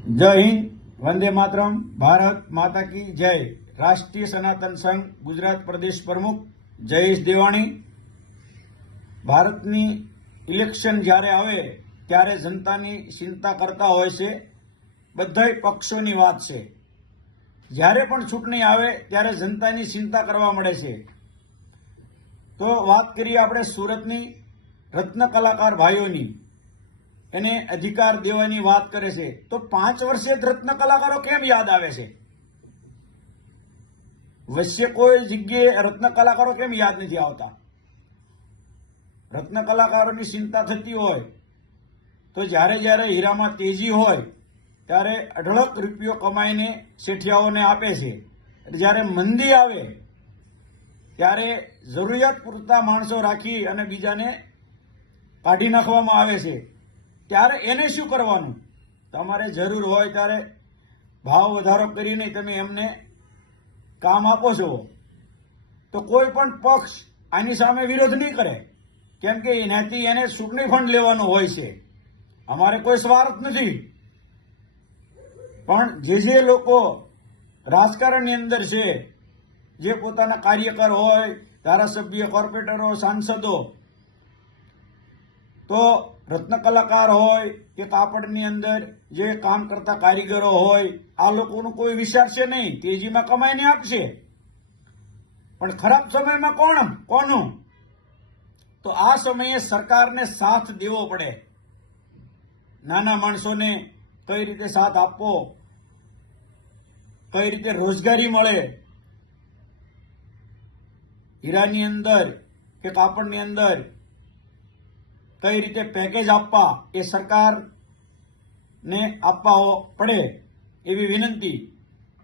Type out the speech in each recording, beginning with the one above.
जय हिंद, वंदे मातरम, भारत माता की जय। राष्ट्रीय सनातन संघ गुजरात प्रदेश प्रमुख जयेश देवाणी। भारतनी इलेक्शन જ્યારે આવે ત્યારે જનતાની ચિંતા કરતા હોય છે, બધાય પક્ષોની વાત છે। જ્યારે પણ ચૂંટણી આવે ત્યારે જનતાની ચિંતા કરવા મળે છે। તો વાત કરીએ આપણે સુરતની રત્ન કલાકાર ભાઈઓની, એને અધિકાર દેવાની વાત કરે છે। તો 5 વર્ષે જ રત્ન કલાકારો કેમ યાદ આવે છે? વચ્ચે કોઈ જગ્યાએ રત્ન કલાકારો કેમ યાદ નથી આવતા? રત્ન કલાકારોની ચિંતા થતી હોય તો જ્યારે જ્યારે હીરામાં તેજી હોય ત્યારે અઢળક રૂપિયો કમાઈને શેઠિયાઓને આપે છે। જ્યારે મંદી આવે ત્યારે જરૂરિયાત પૂરતા માણસો રાખી અને બીજાને કાઢી નાખવામાં આવે છે। ત્યારે એને શું કરવાનું? તમારે જરૂર હોય ત્યારે ભાવ વધારો કરીને તમે એમને કામ આપો છો, તો કોઈ પણ પક્ષ આની સામે વિરોધ નહીં કરે, કેમ કે એનાથી એને ચૂંટણી ફંડ લેવાનું હોય છે। અમારે કોઈ સ્વાર્થ નથી, પણ જે લોકો રાજકારણની અંદર છે, જે પોતાના કાર્યકર હોય, ધારાસભ્ય, કોર્પોરેટરો, સાંસદો, તો રત્ન કલાકાર હોય કે કાપડની અંદર જે કામ કરતા કારીગરો હોય, આ લોકોનું કોઈ વિચારશે નહીં, તેજીમાં કમાઈને આપશે, પણ ખરાબ સમયમાં કોનું? તો આ સમયે સરકારને સાથ દેવો પડે। નાના માણસોને કઈ રીતે સાથ આપવો, કઈ રીતે રોજગારી મળે, હીરાની અંદર કે કાપડની અંદર કઈ રીતે પેકેજ આપવા, એ સરકારને આપવા પડે એવી વિનંતી।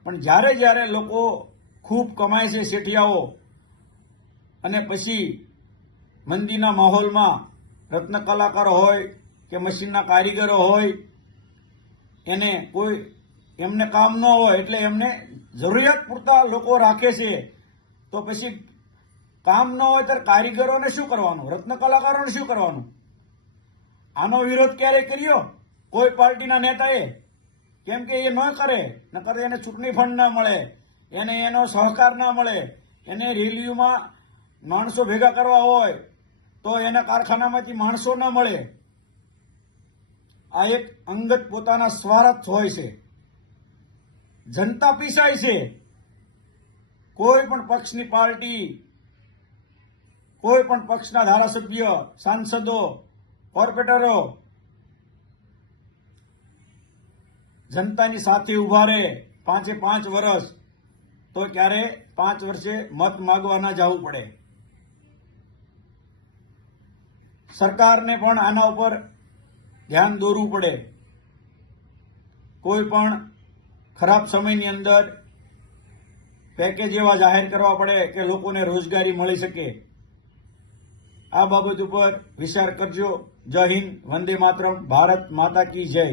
પણ જ્યારે જ્યારે લોકો ખૂબ કમાય છે શેઠિયાઓ, અને પછી મંદીના માહોલમાં રત્ન કલાકારો હોય કે મશીનના કારીગરો હોય, એને કોઈ એમને કામ ન હોય એટલે એમને જરૂરિયાત પૂરતા લોકો રાખે છે। તો પછી કામ ન હોય ત્યારે કારીગરોને શું કરવાનું? રત્ન કલાકારોને શું કરવાનું? આનો વિરોધ ક્યારે કર્યો કોઈ પાર્ટીના નેતાએ? કેમ કે એ ન કરે, નકર એને ચૂંટણી ફંડ ના મળે, એને એનો સહકાર ના મળે, એને રેલીઓમાં માણસો ભેગા કરવા હોય તો એના કારખાનામાંથી માણસો ના મળે। આ એક અંગત પોતાના સ્વાર્થ હોય છે। જનતા પીસાય છે। કોઈ પણ પક્ષની પાર્ટી, કોઈ પણ પક્ષના ધારાસભ્ય, સાંસદો, કોર્પોરેટરો જનતાની સાથે ઉભા રહે 5 વર્ષ, તો ક્યારે 5 વર્ષે મત માગવા ના જવું પડે। સરકારને પણ આના ઉપર ધ્યાન દોરવું પડે। કોઈ પણ ખરાબ સમયની અંદર પેકેજ એવા જાહેર કરવા પડે કે લોકોને રોજગારી મળી શકે। આ બાબત ઉપર વિચાર કરજો। જય હિન્દ, વંદે માતરમ, ભારત માતા કી જય।